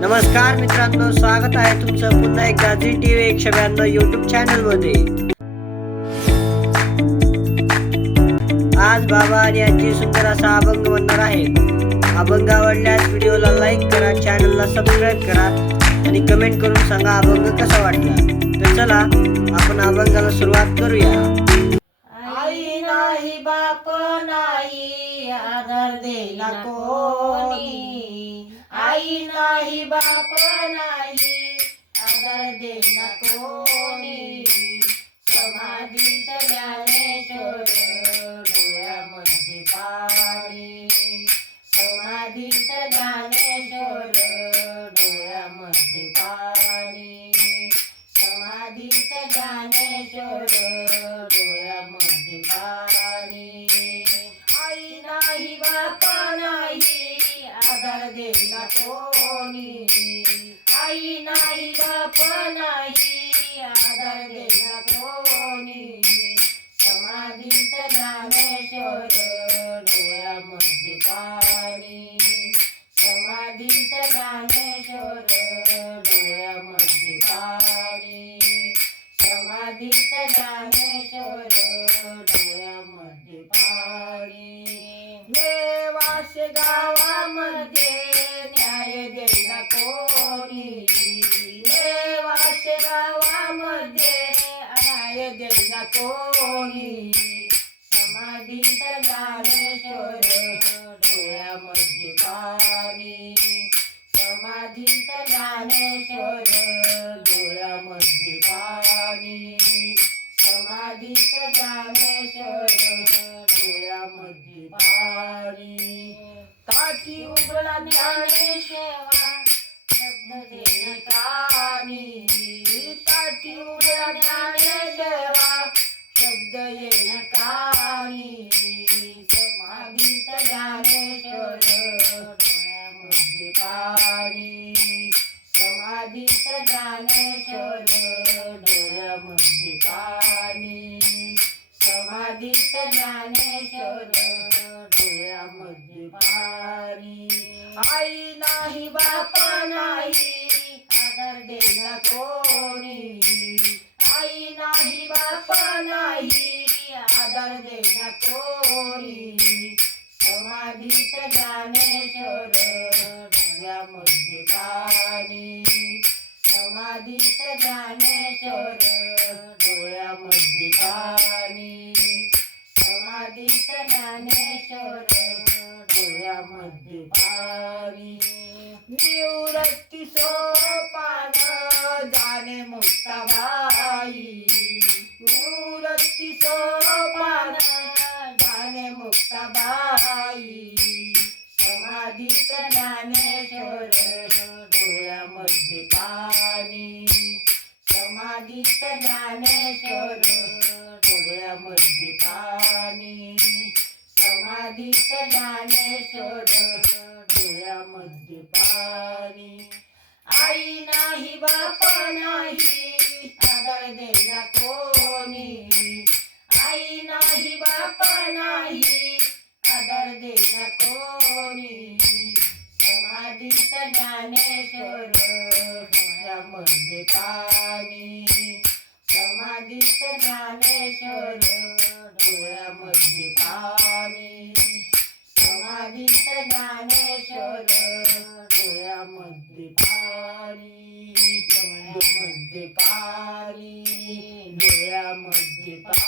नमस्कार मित्रांनो, स्वागत आहे तुमचं पुन्हा एकदा झी टीव्ही 192 YouTube चॅनल मध्ये। आज बाबा आणि आजी सुंदर असा अभंग म्हणणार आहेत। अभंग आवडल्यास व्हिडिओला लाईक करा, चॅनलला सबस्क्राईब करा आणि कमेंट करून सांगा अभंग कसा वाटला। तर चला आपण अभंगाला सुरुवात करूया। आई नाही बाप नाही आधार देला कोणी, आई नाही बाप नाही आधार देला कोणी, समाधीत ज्ञानेश्वर डोळ्यामध्ये पाणी, समाधीत ज्ञानेश्वर डोळ्यामध्ये पाणी, समाधीत ज्ञानेश्वर डोळ्यामध्ये पाणी। आई नाही बाप नाही आधार देला कोणी, आई नाही बाप नाही आधार देला कोणी, समाधीत ज्ञानेश्वर डोळ्यामध्ये पाणी, समाधीत ज्ञानेश्वर डोळ्यामध्ये पाणी, समाधीत ज्ञानेश्वर डोळ्यामध्ये पाणी। देवाशे गावामध्ये न्याय देला कोणी, देवाशे गावामध्ये न्याय देला कोणी, समाधीत ज्ञानेश्वर डोळ्यामध्ये पाणी, समाधीत ज्ञानेश्वर डोळ्यामध्ये पाणी, समाधीत ज्ञानेश्वर डोळ्यामध्ये पाणी। काठी उघडा ज्ञानेश्वरा शब्द देणे कानी, काठी उघडा ज्ञानेश्वरा शब्द येणे कानी, समाधीत ज्ञानेश्वर डोळ्यामध्ये पाणी, समाधीत ज्ञानेश्वर डोळ्यामध्ये पाणी, समाधीत ज्ञानेश्वर डोळ्यामध्ये पाणी। आई नाही बाप नाही आधार देला कोणी, आई नाही बाप नाही आधार देला कोणी, समाधीत ज्ञानेश्वर डोळ्यामध्ये पाणी, समाधीत ज्ञानेश्वर डोळ्यामध्ये पाणी, समाधीत ज्ञानेश्वर डोळ्यामध्ये पाणी। निवृत्ती सोपान जाणे मुक्ताबाई, निवृत्ती सोपान जाणे मुक्ताबाई, समाधीत ज्ञानेश्वर डोळ्यामध्ये पाणी, समाधीत ज्ञानेश्वर डोळ्यामध्ये पाणी, समाधीत ज्ञानेश्वर डोळ्यामध्ये पाणी। आई नाही बाप नाही आधार देला कोणी, आई नाही बाप नाही आधार देला कोणी, समाधीत ज्ञानेश्वर डोळ्यामध्ये पाणी, समाधीत ज्ञानेश्वर डोळ्यामध्ये पाणी, समाधीत ज्ञानेश्वर डोळ्यामध्ये पाणी, डोळ्यामध्ये पाणी, डोळ्यामध्ये पाणी।